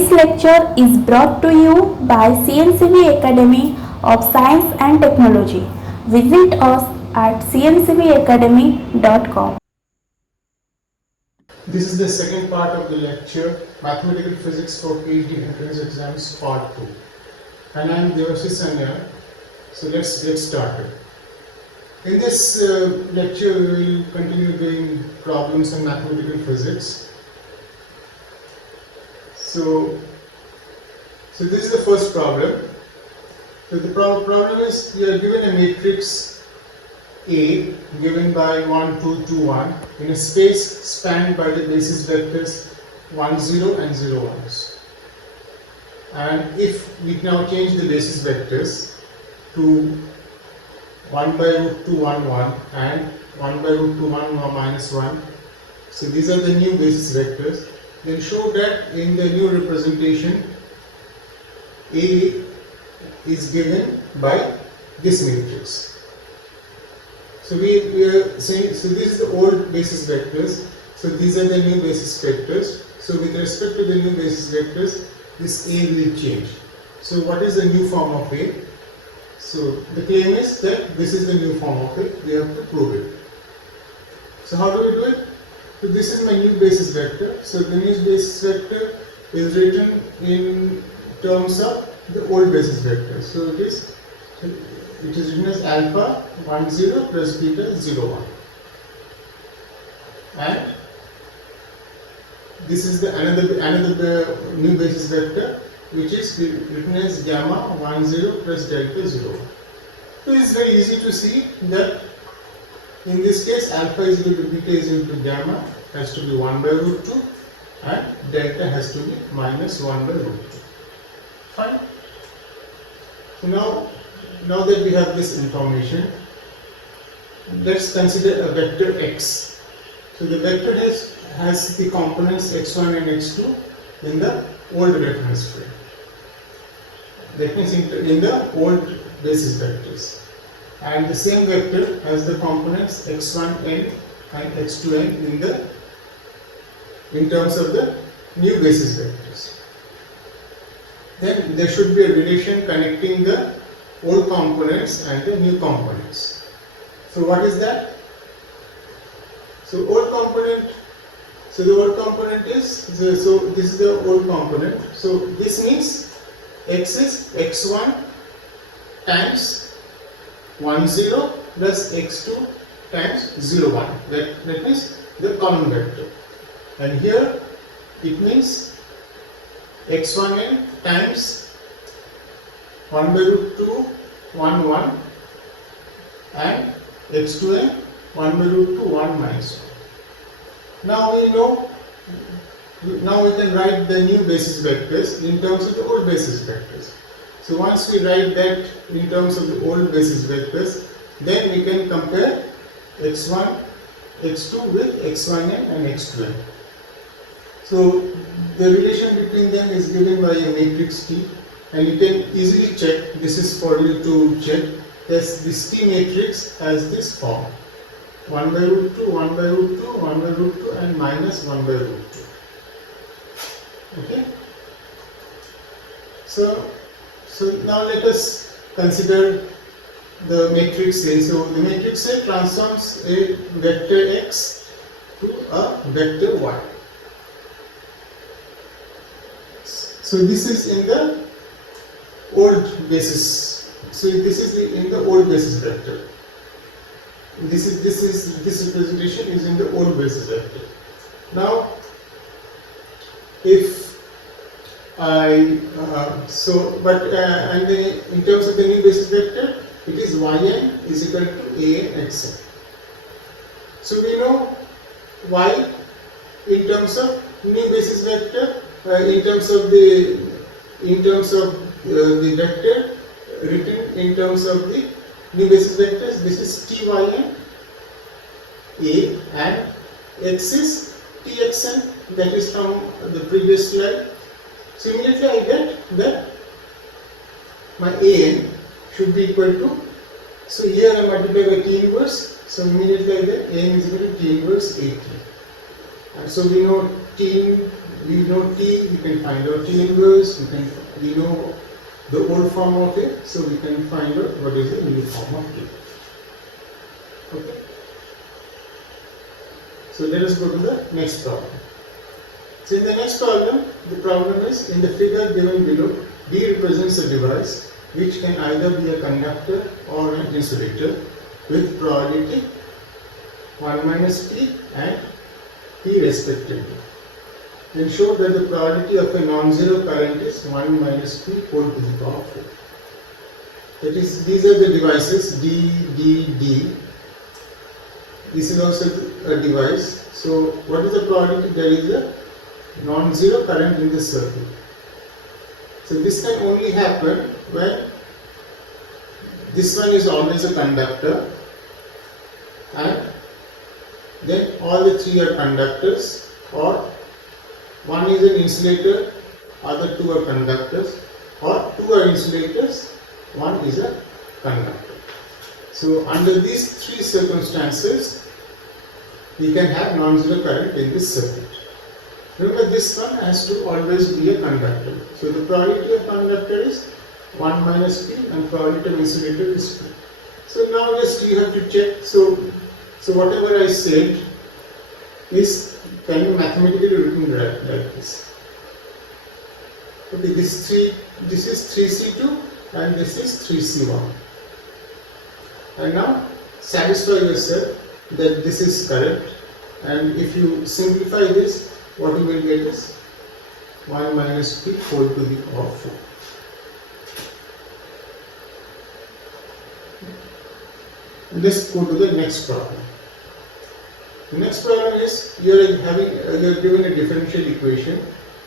This lecture is brought to you by CNCB Academy of Science and Technology. Visit us at cncbacademy.com. This is the second part of the lecture, Mathematical Physics for Ph.D. Entrance Exams Part 2. And I am Devashish Sanya. So let's get started. In this lecture, we will continue doing problems in mathematical physics. So this is the first problem. So the problem is we are given a matrix A given by 1, 2, 2, 1 in a space spanned by the basis vectors 1, 0 and 0, 1s. And if we now change the basis vectors to 1 by root 2, 1, 1 and 1 by root 2, 1 minus 1. So these are the new basis vectors. Then show that in the new representation A is given by this matrix. So we are saying, so this is the old basis vectors, so these are the new basis vectors. So with respect to the new basis vectors, this A will change. So what is the new form of A? So the claim is that this is the new form of it, we have to prove it. So how do we do it? So this is my new basis vector. So the new basis vector is written in terms of the old basis vector. So it is written as alpha 1 0 plus beta 0 1. And this is the another new basis vector, which is written as gamma 1 0 plus delta 0 1. So it's very easy to see that in this case alpha is equal to beta is equal to gamma has to be 1 by root 2 and delta has to be minus 1 by root 2. Fine. So now that we have this information, let's consider a vector x. So the vector has the components x1 and x2 in the old reference frame. That means in the old basis vectors. And the same vector has the components x1n and x2n in terms of the new basis vectors. Then there should be a relation connecting the old components and the new components. So what is that? So the old component is, so this is the old component. So this means x is x1 times 1 0 plus x2 times 0 1. That means the common vector. And here it means x1n times 1 by root 2 1 1 and x2n 1 by root 2 1 minus 1. Now we can write the new basis vectors in terms of the old basis vectors. So once we write that in terms of the old basis vectors, then we can compare x1, x2 with x1n and x2n. So the relation between them is given by a matrix T, and you can easily check. This is for you to check. Yes, this T matrix has this form: 1 by root 2, 1 by root 2, 1 by root 2 and minus 1 by root 2. Okay. So now let us consider the matrix A. So the matrix A transforms a vector x to a vector y. So this is in the old basis. So this is in the old basis vector. This representation is in the old basis vector. Now, if in terms of the new basis vector, it is yn is equal to an xn. So we know y in terms of new basis vector, in terms of the vector written in terms of the new basis vectors. This is tyn a and x is txn, that is from the previous slide. So immediately I get that my an should be equal to, so here I multiply by t inverse, so immediately I get an is equal to t inverse at. And so we know t we know T, we can find out T inverse, we know the old form of it, so we can find out what is the new form of T. Okay. So let us go to the next problem. So in the next problem, the problem is in the figure given below, D represents a device which can either be a conductor or an insulator with probability 1 minus P and P respectively. Then show that the probability of a non-zero current is 1 minus P whole to the power 4. That is, these are the devices D, D, D. This is also a device. So what is the probability? There is a non-zero current in the circuit. So this can only happen when this one is always a conductor and then all the three are conductors, or one is an insulator, other two are conductors, or two are insulators, one is a conductor. So under these three circumstances, we can have non-zero current in this circuit. Remember, this one has to always be a conductor. So the probability of conductor is 1 minus P and probability of insulator is P. So now just you have to check. So whatever I said is can be mathematically written like this. Okay, this is 3C2 and this is 3C1. And now satisfy yourself that this is correct, and if you simplify this, what you will get is 1 minus P whole to the power 4. Let's go to the next problem. The next problem is you are given a differential equation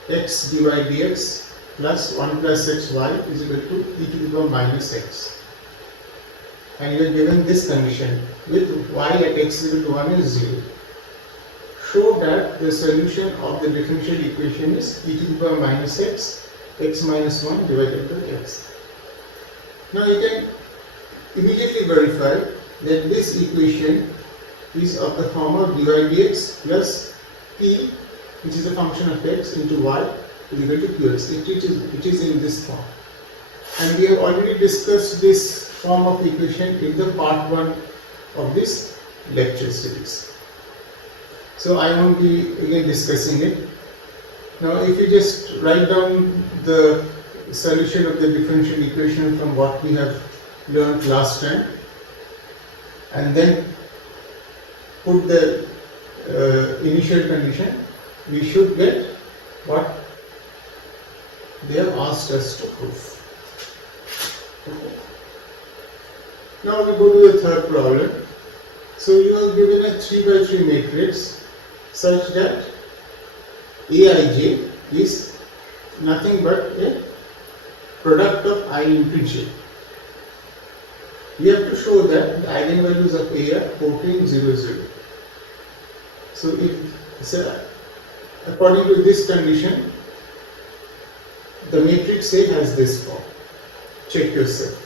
x dy dx plus 1 plus xy is equal to e to the power minus x. And you are given this condition with y at x equal to 1 is 0. Show that the solution of the differential equation is e to the power minus x, x minus 1 divided by x. Now you can immediately verify that this equation is of the form of dy dx plus p, which is a function of x, into y is equal to qx. It is in this form. And we have already discussed this form of equation in the part 1 of this lecture series. So I won't be again discussing it. Now if you just write down the solution of the differential equation from what we have learned last time and then put the initial condition, we should get what they have asked us to prove. Okay. Now we go to the third problem. So you are given a 3 by 3 matrix such that Aij is nothing but a product of I into j. We have to show that the eigenvalues of A are 14, 0, 0. So according to this condition, the matrix A has this form. Check yourself.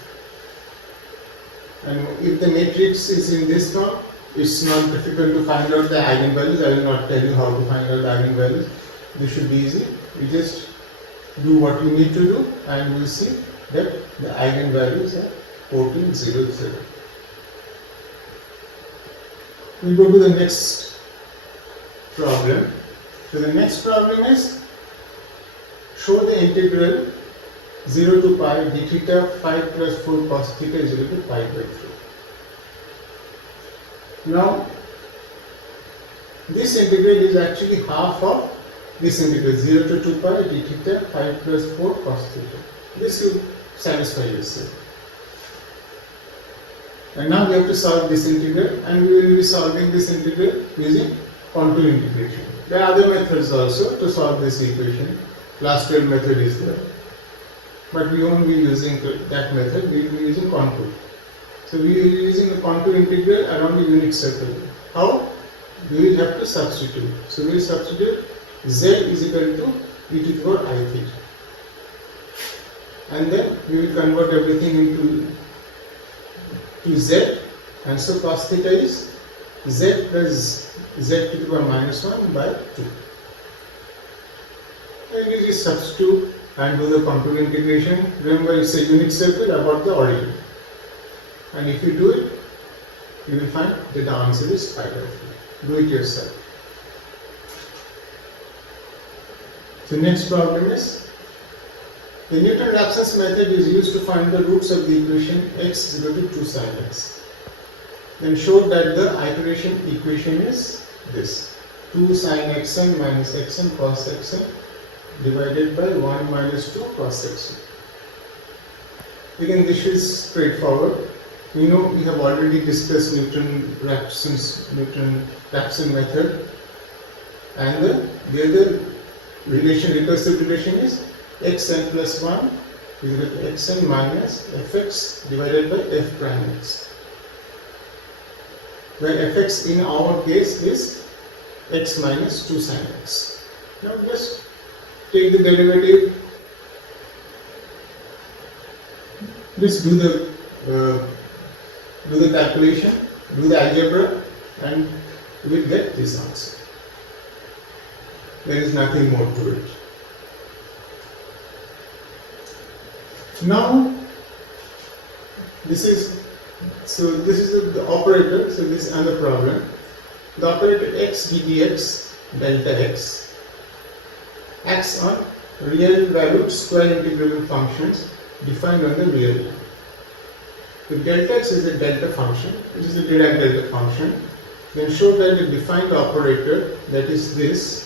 And if the matrix is in this form, it's not difficult to find out the eigenvalues. I will not tell you how to find out the eigenvalues. This should be easy. You just do what you need to do and you will see that the eigenvalues are 14, 0, 0. We go to the next problem. So the next problem is show the integral 0 to pi d theta 5 plus 4 cos theta is equal to pi by 3. Now this integral is actually half of this integral 0 to 2 pi d theta 5 plus 4 cos theta. This will satisfy yourself. And now we have to solve this integral, and we will be solving this integral using contour integration. There are other methods also to solve this equation. Class 12 method is there. But we won't be using that method, we will be using contour. So we will be using a contour integral around a unit circle. How? We will have to substitute. So we will substitute z is equal to e to the power I theta. And then we will convert everything into z, and so cos theta is z plus z to the power minus 1 by 2. and you just substitute and do the contour integration. Remember, it's a unit circle about the origin, and if you do it, you will find that the answer is pi by 3. Do it yourself. So next problem is, the Newton-Raphson's method is used to find the roots of the equation x is equal to 2 sin x. Then show that the iteration equation is this: 2 sin xn minus xn cos xn divided by 1 minus 2 cos xn. Again, this is straightforward. We know we have already discussed Newton-Raphson method, and the other relation, recursive relation, is xn plus 1 is equal to xn minus fx divided by f prime x, where fx in our case is x minus 2 sin x. Now just take the derivative, just do the calculation, do the algebra, and you will get this answer. There is nothing more to it. Now, this is the operator. So this is another problem. The operator x dx delta x acts on real valued square integrable functions defined on the real line. The delta x is a delta function, which is a Dirac delta function. Then show that the defined operator, that is this,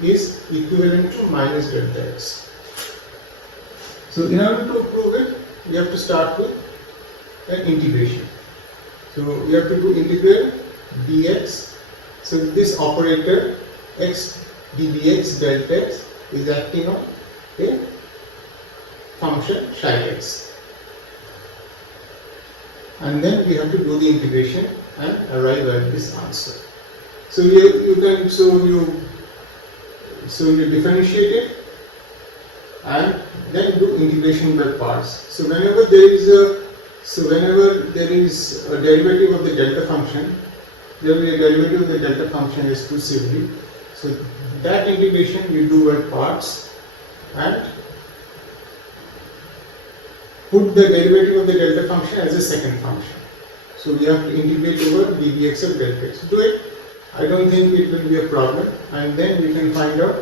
is equivalent to minus delta x. So in order to prove it, we have to start with an integration. So we have to do integral dx. So this operator x dx delta x is acting on a function psi x. And then we have to do the integration and arrive at this answer. So you differentiate it and then do integration by parts. So whenever there is a derivative of the delta function, there will be a derivative of the delta function exclusively. So that integration you do by parts and put the derivative of the delta function as a second function. So we have to integrate over ddx of delta x. Do it. I don't think it will be a problem, and then you can find out,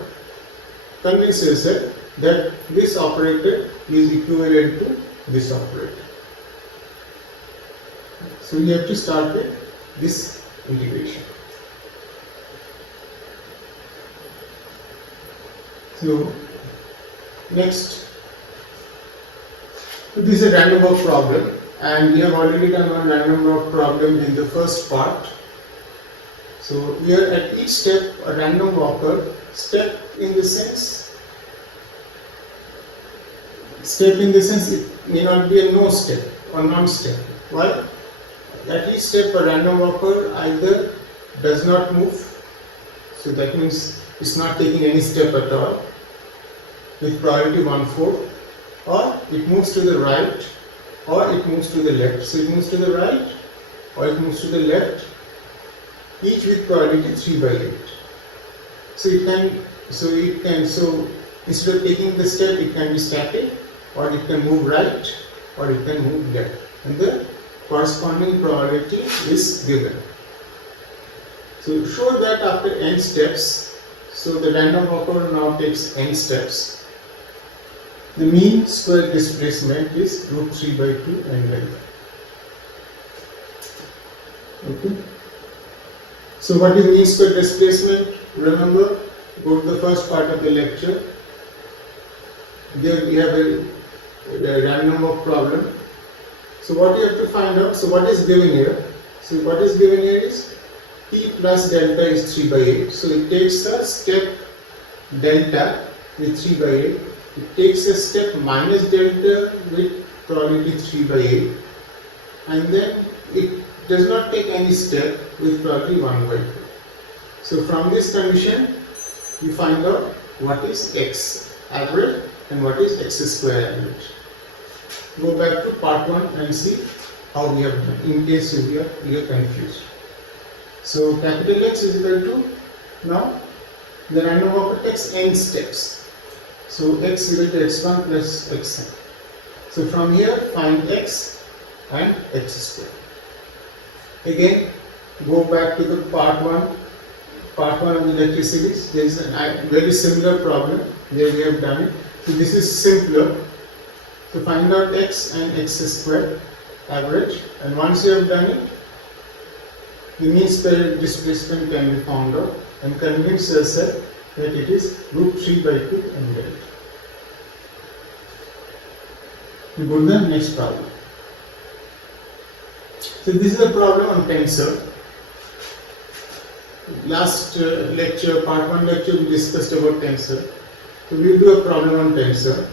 convince yourself that this operator is equivalent to this operator. So you have to start with this integration. So next, this is a random walk problem, and we have already done one random walk problem in the first part. So here at each step, a random walker, step in the sense it may not be a no step or non-step. Why? At each step, a random walker either does not move, so that means it's not taking any step at all, with probability 1/4, or it moves to the right, or it moves to the left. So it moves to the right, or it moves to the left, each with probability 3/8. So instead of taking the step, it can be static, or it can move right, or it can move left, and the corresponding probability is given. So show that after n steps, so the random walker now takes n steps. The mean square displacement is √3/2 n delta. Okay. So what is mean square displacement? Remember, go to the first part of the lecture. There we have a random walk problem. So what you have to find out, so what is given here? So what is given here is t plus delta is 3/8. So it takes a step delta with 3/8. It takes a step minus delta with probability 3/8. And then it does not take any step with probability 1/2. So from this condition, you find out what is x average and what is x square average. Go back to part 1 and see how we have done, in case you are confused. So capital X is equal to, now the random walker takes n steps. So x equal to x1 plus xn. So from here find x and x square. Again go back to the part 1 of the lecture series. There is a very similar problem where we have done it. So this is simpler. So find out x and x square average, and once you have done it, the mean square displacement can be found out, and convince yourself that it is root 3 by 2 and delta. We go to the next problem. So this is a problem on tensor. Last lecture, part 1 lecture, we discussed about tensor. So we will do a problem on tensor.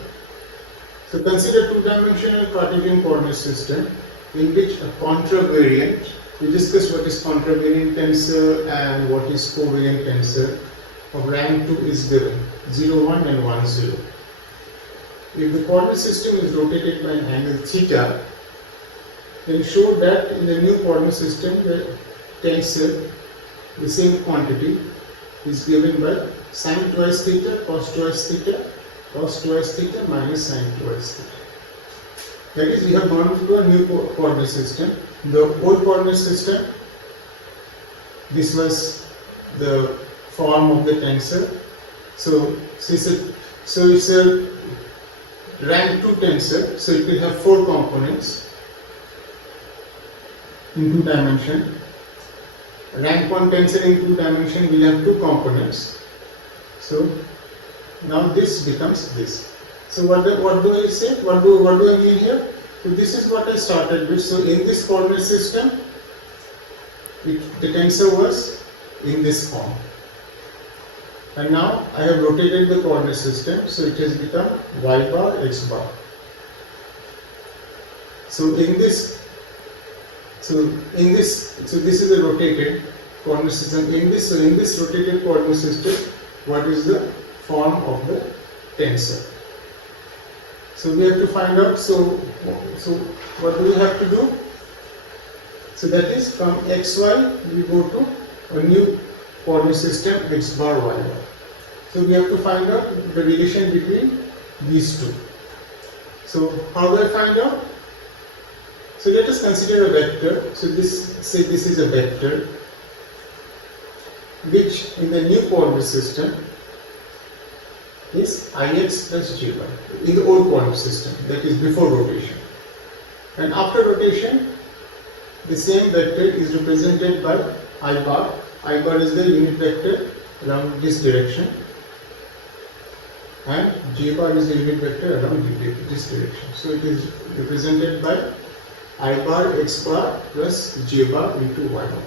So consider two-dimensional Cartesian coordinate system in which a contravariant, we discussed what is contravariant tensor and what is covariant tensor, of rank 2 is given, 0, 1 and 1, 0. If the coordinate system is rotated by an angle theta, then show that in the new coordinate system the tensor, the same quantity, is given by sine twice theta, cos twice theta, cos twice theta minus sine twice theta. That is, we have gone to a new coordinate system. The old coordinate system, this was the form of the tensor. So it's a rank 2 tensor, so it will have 4 components in 2 dimension. Rank 1 tensor in 2 dimension will have 2 components. So now this becomes this. So what do I say? What do I mean here? So this is what I started with. So in this coordinate system, the tensor was in this form. And now I have rotated the coordinate system, so it has become y bar, x bar. So this is a rotated coordinate system. In this rotated coordinate system, what is the form of the tensor? So we have to find out. So what do we have to do? So that is, from xy we go to a new coordinate system, x bar, y bar. So we have to find out the relation between these two. So how do I find out? So let us consider a vector. So this is a vector which in the new coordinate system is ix plus jy in the old coordinate system, that is before rotation. And after rotation, the same vector is represented by I bar. I bar is the unit vector along this direction, and j bar is the unit vector along this direction. So it is represented by I bar x bar plus j bar into y bar.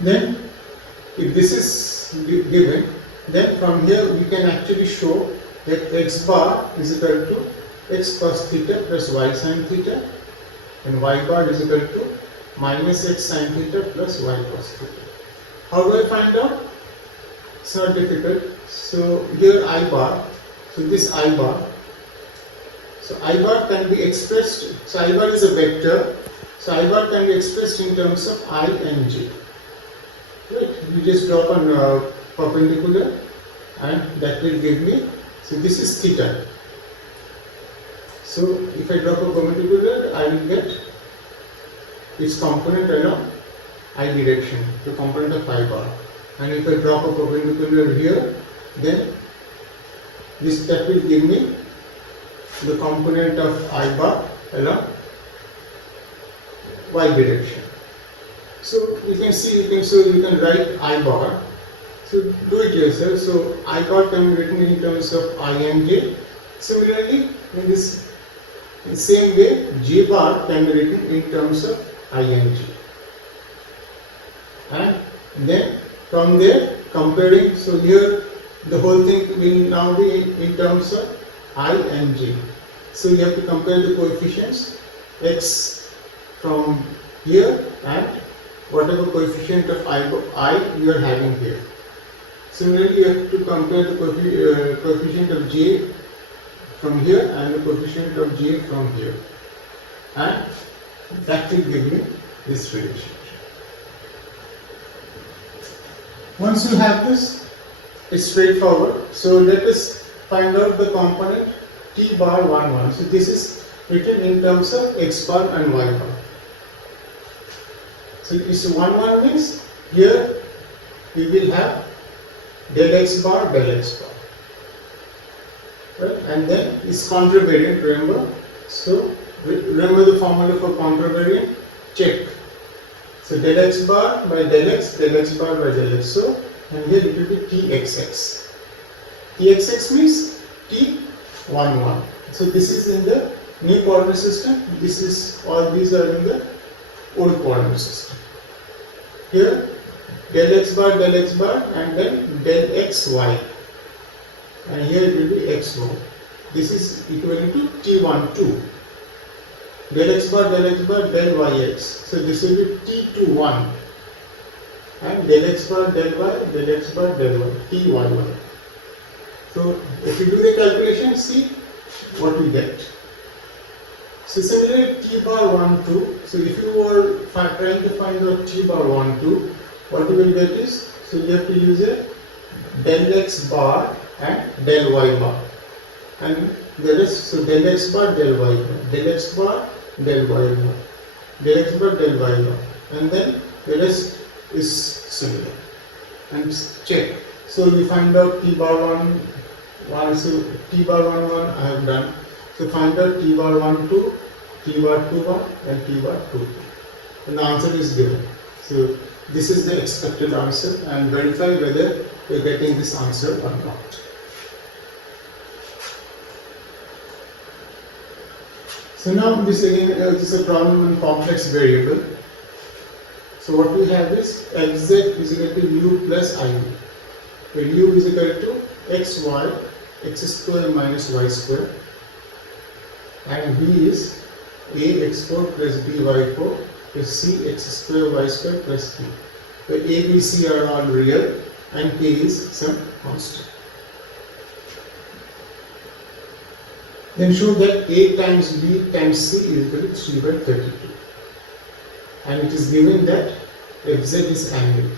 Then if this is given, then from here we can actually show that x bar is equal to x cos theta plus y sin theta, and y bar is equal to minus x sin theta plus y cos theta. How do I find out? It's not difficult. So here I bar, so this I bar, so I bar can be expressed, so I bar is a vector, so I bar can be expressed in terms of I and j. Right? You just drop on perpendicular and that will give me, so this is theta. So if I drop a perpendicular, I will get its component along I direction, the component of I bar. And if I drop a perpendicular here, then that will give me the component of I bar along y direction. So you can see, you can write I bar. So do it yourself. So I bar can be written in terms of I and j. Similarly, in the same way, j bar can be written in terms of I and j. And then from there comparing, so here the whole thing will now be in terms of I and j. So you have to compare the coefficients x from here and whatever coefficient of I you are having here. Similarly, you have to compare the coefficient of j from here and the coefficient of j from here, and that will give me this relationship. Once you have this, It's straightforward. So let us find out the component t bar 1 1. So this is written in terms of x bar and y bar. So this 1 1 means here we will have del x bar, right? And then it's contravariant, remember. So remember the formula for contravariant? Check. So del x bar by del x bar by del x. So, and here it will be txx. Txx means t11. So this is in the new coordinate system. This is, all these are in the old coordinate system. Here del x bar and then del xy. And here it will be xy. This is equivalent to t12. Del x bar, del yx. So this will be t21. And del x bar, del y, tyy. So if you do the calculation, see what we get. So similarly, t bar 1 2. So if you were trying to find out t bar 1 2, what you will get is, so you have to use a del x bar and del y bar. And there is, so del x bar, del y bar, del x bar, del y bar, del x bar, del y bar, and then the rest is similar. And check. So we find out t bar 1 1. So t bar 1 1 I have done. So find out t bar 1 2, t bar 2 1, and t bar 2 2. And the answer is given. So this is the expected answer, and verify whether you are getting this answer or not. So now this again is a problem in complex variable. So what we have is xz is equal to u plus iv, where u is equal to xy, x square minus y square, and b is a x4 plus b y4 plus c x square y square plus b, where a, b, c are all real and k is some constant. Then show that a times b times c is equal to 3 by 32. And it is given that fz is angle.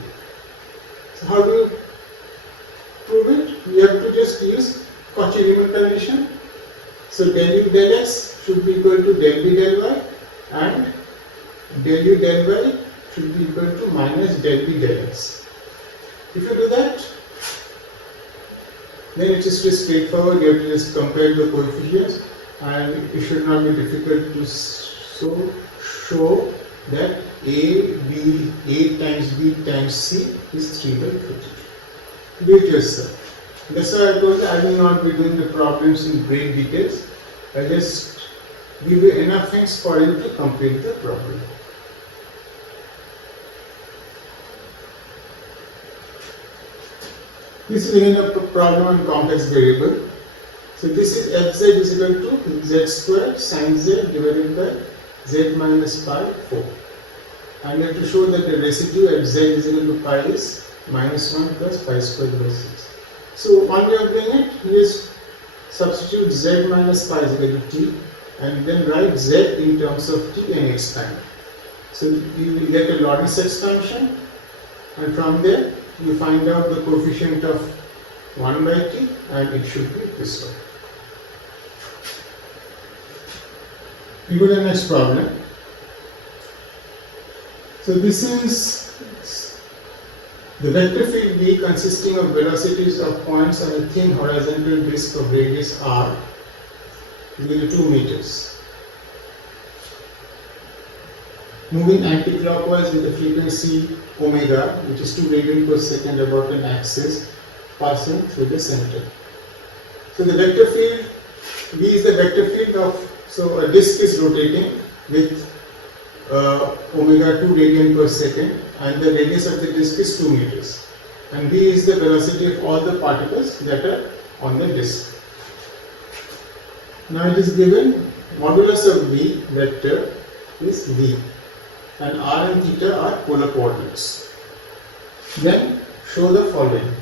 So how do you prove it? We have to just use Cauchy-Riemann condition. So del u del x should be equal to del b del y, and del u del y should be equal to minus del b del x. If you do that, then it is just straightforward. You have to just compare the coefficients, and it should not be difficult to show that a times b times c is 3 by 32. Do it yourself. That's why I told you I will not be doing the problems in great details. I just give you enough things for you to complete the problem. This is again a problem on complex variable. So this is fz is equal to z square sin z divided by z minus pi 4. And you have to show that the residue at z is equal to pi is minus 1 plus pi squared by 6. So one way of doing it is substitute z minus pi is equal to t, and then write z in terms of t and expand. So you will get a Lorentz expansion, and from there you find out the coefficient of 1 by t, and it should be this one. We go to the next problem. So this is the vector field V consisting of velocities of points on a thin horizontal disk of radius r is equal to 2 meters. Moving anti-clockwise with a frequency omega, which is 2 radians per second about an axis passing through the center. So the vector field V is the vector field of, so a disk is rotating with omega 2 radians per second, and the radius of the disk is 2 meters. And V is the velocity of all the particles that are on the disk. Now it is given modulus of V vector is V, and r and theta are polar coordinates. Then show the following.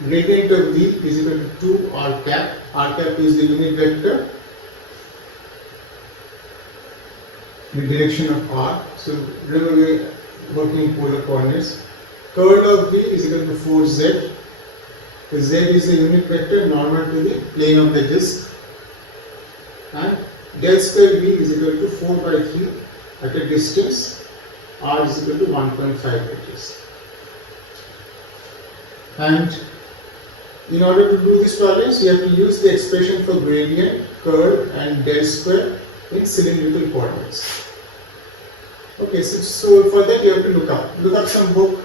Gradient of V is equal to 2 r cap. R cap is the unit vector, the direction of r. So remember we are working in polar coordinates. curl of V is equal to 4z. The z is a unit vector normal to the plane of the disk, and del square V is equal to 4 by 3 at a distance r is equal to 1.5 meters. And in order to do these problems, you have to use the expression for gradient, curl and del square in cylindrical coordinates. Okay, so for that you have to look up some book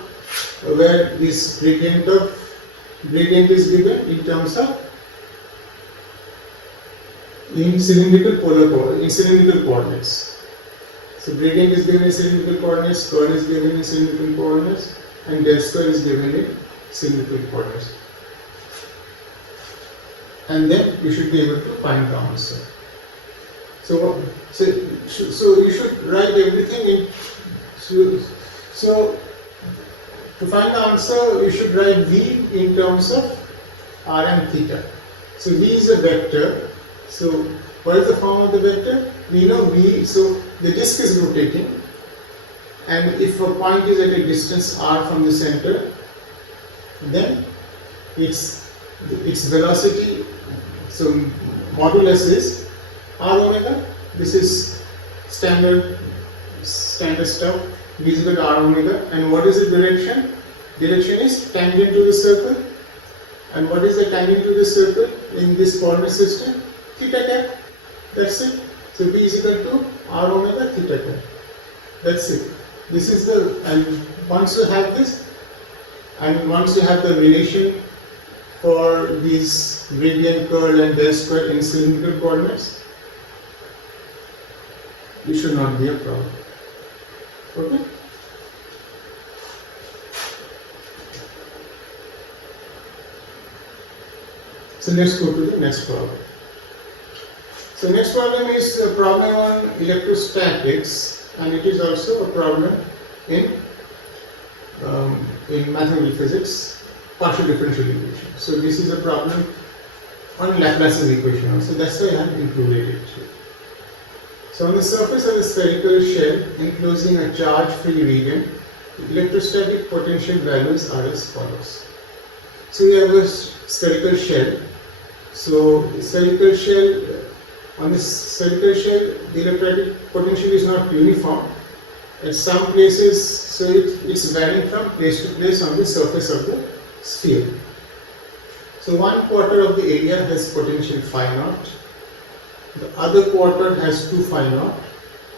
where this gradient is given in terms of cylindrical coordinates. So gradient is given in cylindrical coordinates, curl is given in cylindrical coordinates, and del square is given in cylindrical coordinates. And then you should be able to find the answer. So you should write everything in. So to find the answer, you should write V in terms of r and theta. So V is a vector. So what is the form of the vector? We know V. So the disk is rotating, and if a point is at a distance r from the center, then its velocity. So modulus is r omega. This is standard stuff. V is equal to r omega. And what is the direction? Direction is tangent to the circle. And what is the tangent to the circle in this coordinate system? Theta cap. That's it. So V is equal to r omega theta cap. That's it. This is and once you have this, and once you have the relation for these gradient, curl and del square in cylindrical coordinates, it should not be a problem. Okay? So let's go to the next problem. So next problem is a problem on electrostatics, and it is also a problem in mathematical physics, partial differential equation. So this is a problem on Laplace's equation also. That's why I have included it here. So on the surface of a spherical shell enclosing a charge-free region, the electrostatic potential values are as follows. So we have a spherical shell. So on this spherical shell, the electrostatic potential is not uniform. At some places, so it's varying from place to place on the surface of the sphere. So 1/4 of the area has potential phi naught, the other quarter has 2 phi naught,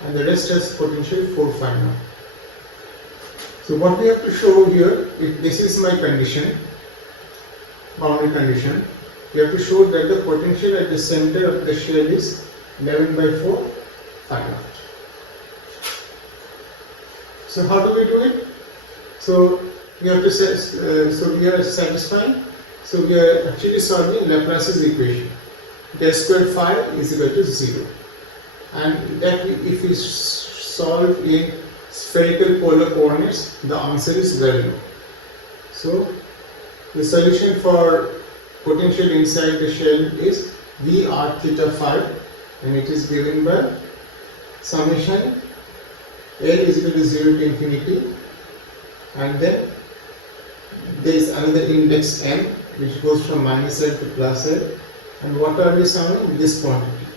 and the rest has potential 4 phi naught. So what we have to show here, if this is my condition, boundary condition, we have to show that the potential at the center of the shell is 11/4 phi naught. So how do we do it? So we have to we are satisfying. So we are actually solving Laplace's equation. Del square phi is equal to 0, and that if we solve in spherical polar coordinates, the answer is well known. So the solution for potential inside the shell is V r theta phi, and it is given by summation L is equal to 0 to infinity, and then there is another index m which goes from minus L to plus L, and what are we summing? This quantity.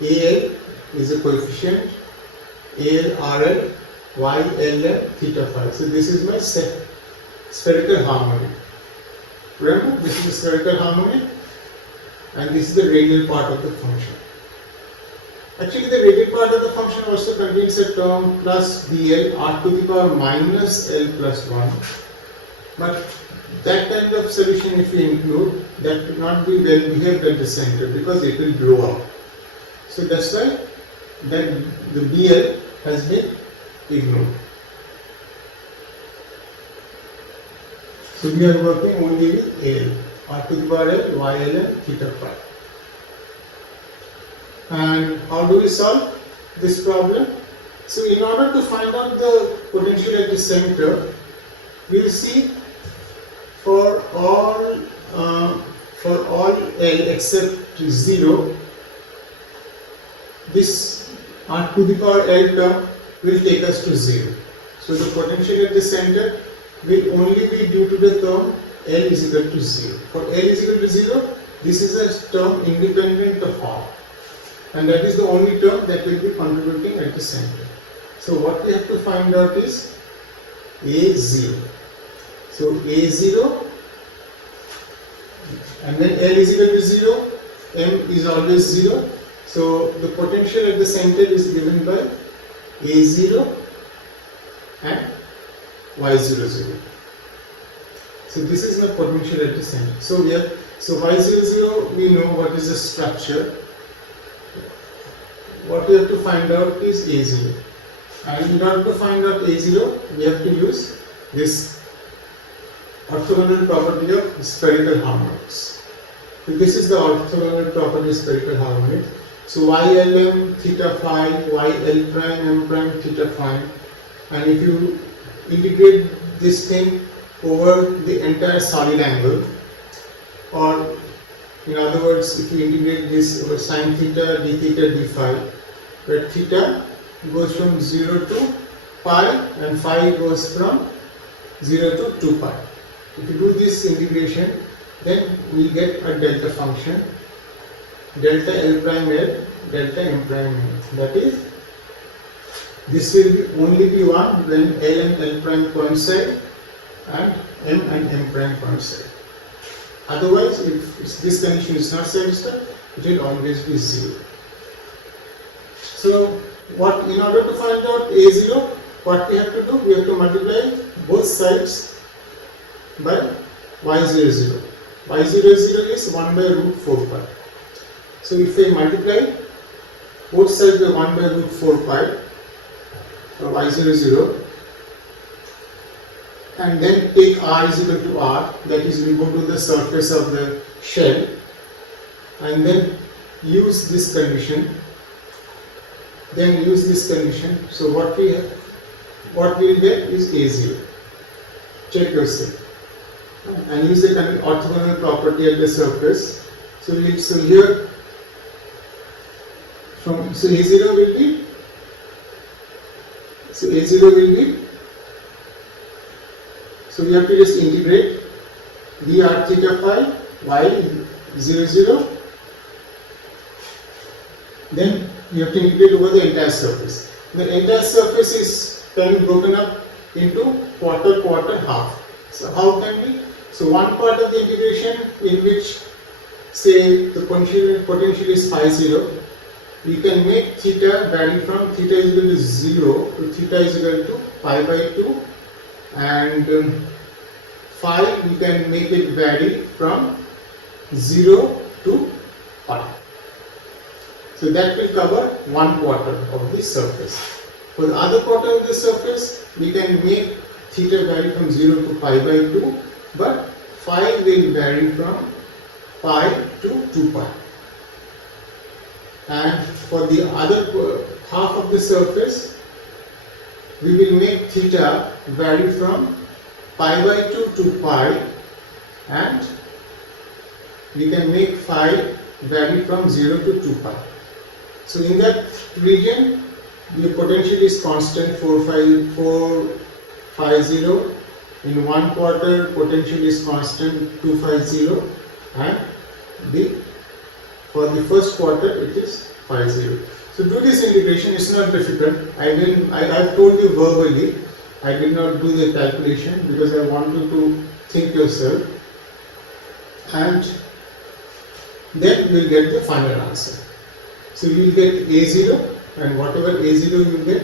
AL is a coefficient, AL, RL, Y, LL, theta phi. So this is my spherical harmonic. Remember, this is the spherical harmonic, and this is the radial part of the function. Actually, the radial part of the function also contains a term plus dl r to the power minus L plus 1. But that kind of solution, if we include, that will not be well behaved at the center because it will blow up. So that's why that the dl has been ignored. So we are working only with L, r to the power L, y, L, and theta phi. And how do we solve this problem? So in order to find out the potential at the center, we will see for all L except 0, this r to the power L term will take us to 0. So the potential at the center will only be due to the term L is equal to 0. For L is equal to 0, this is a term independent of R, and that is the only term that will be contributing at the center. So what we have to find out is A0. So A0, and then L is equal to 0, M is always 0. So the potential at the center is given by A0 and Y00. So this is the potential at the center. So Y00, we know what is the structure. What we have to find out is A0. And in order to find out A0, we have to use this orthogonal property of spherical harmonics. So this is the orthogonal property of spherical harmonics. So YLM theta phi, YL prime M prime theta phi, and if you integrate this thing over the entire solid angle, or in other words, if you integrate this over sin theta, d theta, d phi, where theta goes from 0 to pi and phi goes from 0 to 2 pi. If you do this integration, then we get a delta function, delta L prime L, delta M prime L. That is, this will only be 1 when L and L prime coincide and M prime coincide. Otherwise, if this condition is not satisfied, it will always be 0. So, in order to find out A0, what we have to do? We have to multiply both sides by Y00. Y00 is 1 by root 4 pi. So, if I multiply both sides by 1 by root 4 pi for Y00, and then take R is equal to R, that is, we go to the surface of the shell, and then use this condition. So what we will get is A0. Check yourself. And use the orthogonal property at the surface. So here, A0 will be. So A0 will be. So we have to just integrate dr theta phi Y00. Then you have to integrate over the entire surface. The entire surface is can be broken up into quarter, half. So how can we? So one part of the integration in which, say, the potential is phi 0, we can make theta vary from theta is equal to 0 to theta is equal to pi by 2, and phi we can make it vary from 0 to pi. So that will cover 1/4 of the surface. For the other quarter of the surface, we can make theta vary from 0 to pi by 2, but phi will vary from pi to 2 pi. And for the other half of the surface, we will make theta vary from pi by 2 to pi, and we can make phi vary from 0 to 2 pi. So in that region, the potential is constant 450. In 1/4, potential is constant 250, and for the first quarter it is 50. So do this integration. It's not difficult. I have told you verbally. I did not do the calculation because I want you to think yourself, and then you will get the final answer. So you will get A0, and whatever A0 you get,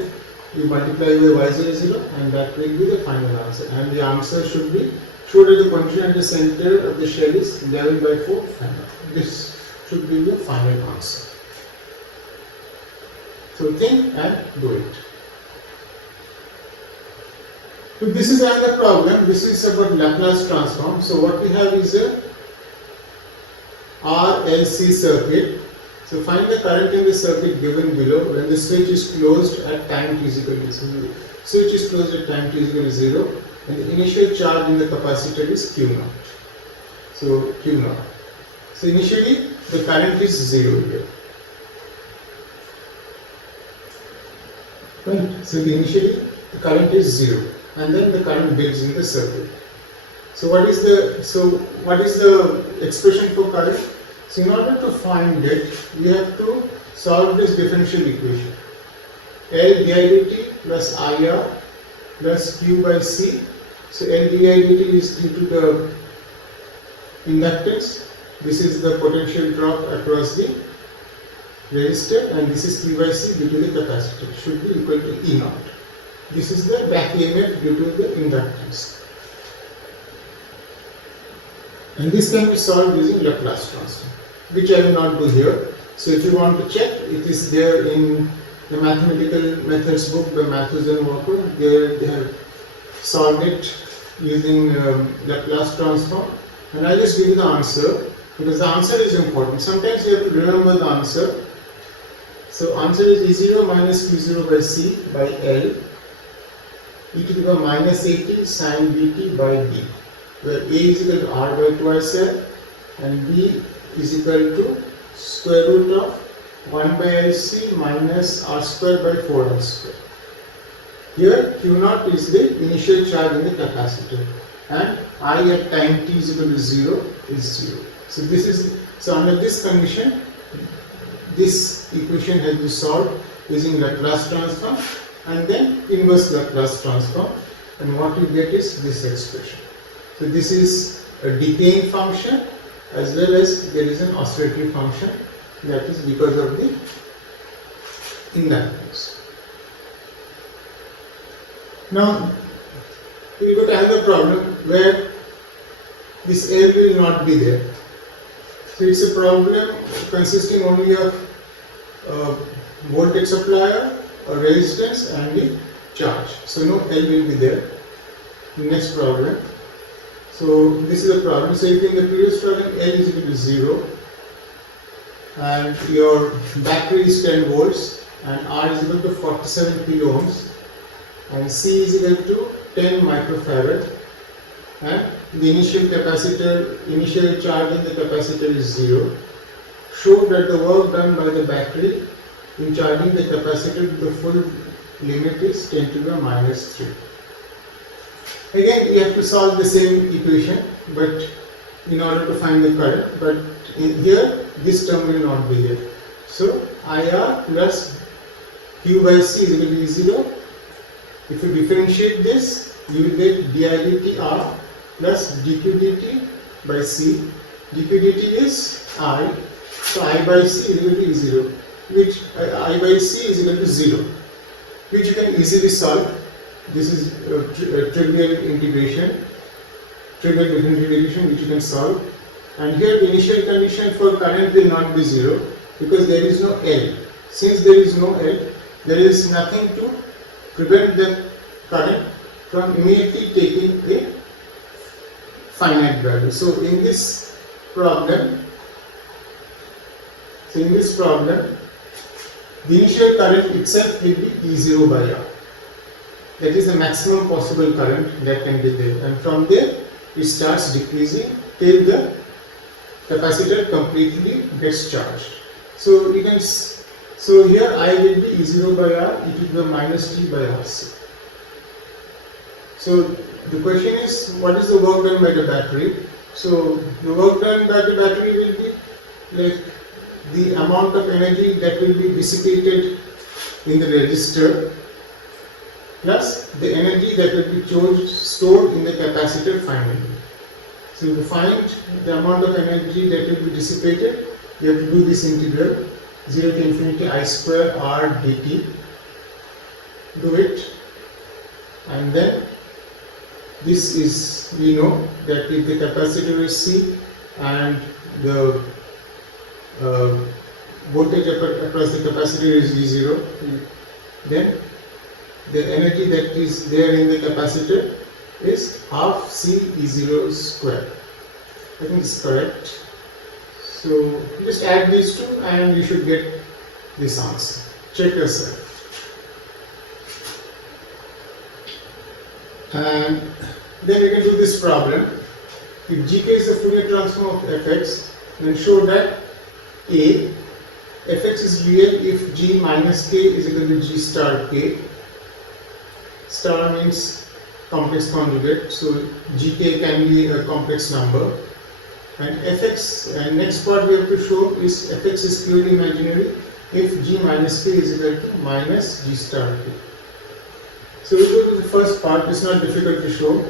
you multiply by Y00, and that will be the final answer. And the answer should be, show that the potential at the center of the shell is 11 by 4. This should be the final answer. So think and do it. So this is another problem. This is about Laplace transform. So what we have is a RLC circuit. So find the current in the circuit given below when the switch is closed at time t is equal to 0. Switch is closed at time t is equal to 0, and the initial charge in the capacitor is Q0. So Q0. So initially the current is 0 here. Right. So initially the current is 0. and then the current builds in the circuit. So what is the expression for current? So in order to find it, we have to solve this differential equation. L di dt plus IR plus Q by C. So L di dt is due to the inductance. This is the potential drop across the resistor, and this is Q by C due to the capacitor. Should be equal to E naught. This is the back EMF due to the inductance. And this can be solved using Laplace transform, which I will not do here. So if you want to check, it is there in the mathematical methods book by Matthews and Walker. There they have solved it using Laplace transform. And I'll just give you the answer, because the answer is important. Sometimes you have to remember the answer. So answer is E0 minus Q0 by C by L e to the power minus 80 sin dt by B, where A is equal to R by twice L and B is equal to square root of 1 by LC minus R square by 4R square. Here Q0 is the initial charge in the capacitor and I at time t is equal to 0 is 0. So under this condition, this equation has been solved using Laplace transform and then inverse Laplace transform, and what you get is this expression. So this is a decaying function as well as there is an oscillatory function, that is because of the inductance. Now we will go to another problem where this L will not be there. So it's a problem consisting only of a voltage supplier, a resistance and the charge. So no L will be there. Next problem. So this is a problem. So if in the previous problem L is equal to 0 and your battery is 10 volts and R is equal to 47 kilo ohms and C is equal to 10 microfarad and the initial charge in the capacitor is 0. Show that the work done by the battery in charging the capacitor to the full limit is 10 to the minus 3. Again, you have to solve the same equation, but in order to find the current, but here this term will not be there. So IR plus Q by C is equal to E0. If you differentiate this, you will get di dt R plus dq dt by C. dq dt is I, so I by C is equal to E0, which I by C is equal to 0, which you can easily solve. This is a trivial integration, trivial differential integration which you can solve. And here the initial condition for current will not be 0 because there is no L. Since there is no L, there is nothing to prevent the current from immediately taking a finite value. So in this problem, the initial current itself will be E0 by R. That is the maximum possible current that can be there, and from there it starts decreasing till the capacitor completely gets charged. So you can, so here I will be E0 by R e to the minus t by RC. So the question is, what is the work done by the battery? So the work done by the battery will be like the amount of energy that will be dissipated in the resistor plus the energy that will be stored in the capacitor finally. So to find the amount of energy that will be dissipated, you have to do this integral 0 to infinity I square R dt. Do it, and then this is, we know that if the capacitor is C and the voltage across the capacitor is V0, then the energy that is there in the capacitor is half C E0 square. I think it's correct. So just add these two and you should get this answer. Check yourself. And then you can do this problem. If Gk is the Fourier transform of fx, then show that A, fx is real if G minus k is equal to G star k. Star means complex conjugate. So gk can be a complex number. And fx, and next part we have to show is fx is purely imaginary if g minus k is equal to minus g star k. So we go to the first part. It's not difficult to show.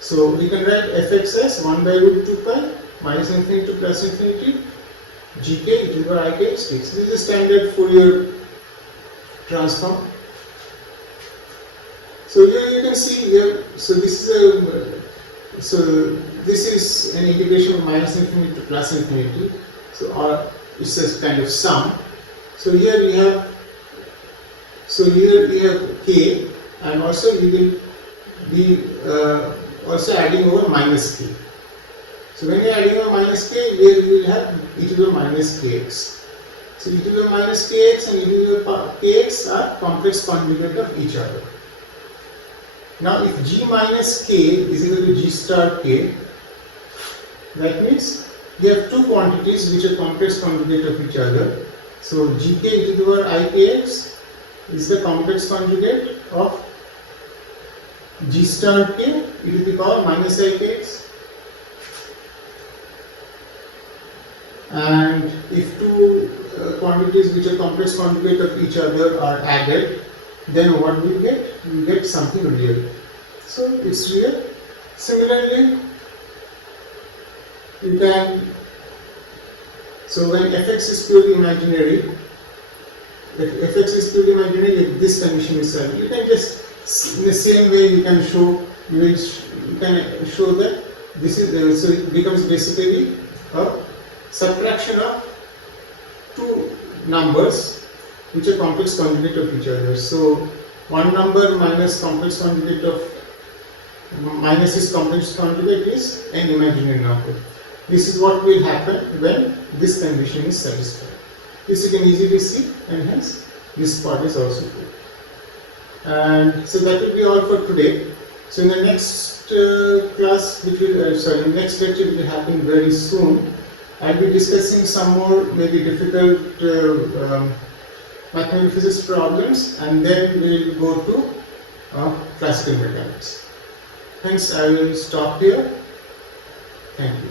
So we can write fx as 1 by root 2 pi minus infinity to plus infinity gk e to the power I k x dx. This is standard Fourier transform. So here you can see here. So this is an integration of minus infinity to plus infinity. So it's a kind of sum. So here we have. So here we have k, and also we will be also adding over minus k. So when you are adding over minus k, here we will have e to the minus kx. So e to the minus kx and e to the kx are complex conjugate of each other. Now if g minus k is equal to g star k, that means we have two quantities which are complex conjugate of each other. So gk e to the power I kx is the complex conjugate of g star k e to the power minus I kx. And if two quantities which are complex conjugate of each other are added, then what we get? We get something real. So it's real. Similarly, you can. So when fx is purely imaginary, if fx is purely imaginary, if this condition is satisfied, you can just in the same way you can show. You can show that this is so it becomes basically a subtraction of two numbers which are complex conjugate of each other. So one number minus complex conjugate of minus its complex conjugate is an imaginary number. This is what will happen when this condition is satisfied. This you can easily see, and hence this part is also good. And so that will be all for today. So in the next class, which will next lecture which will happen very soon, I'll be discussing some more maybe difficult mathematical physics problems, and then we will go to classical mechanics. Hence, I will stop here. Thank you.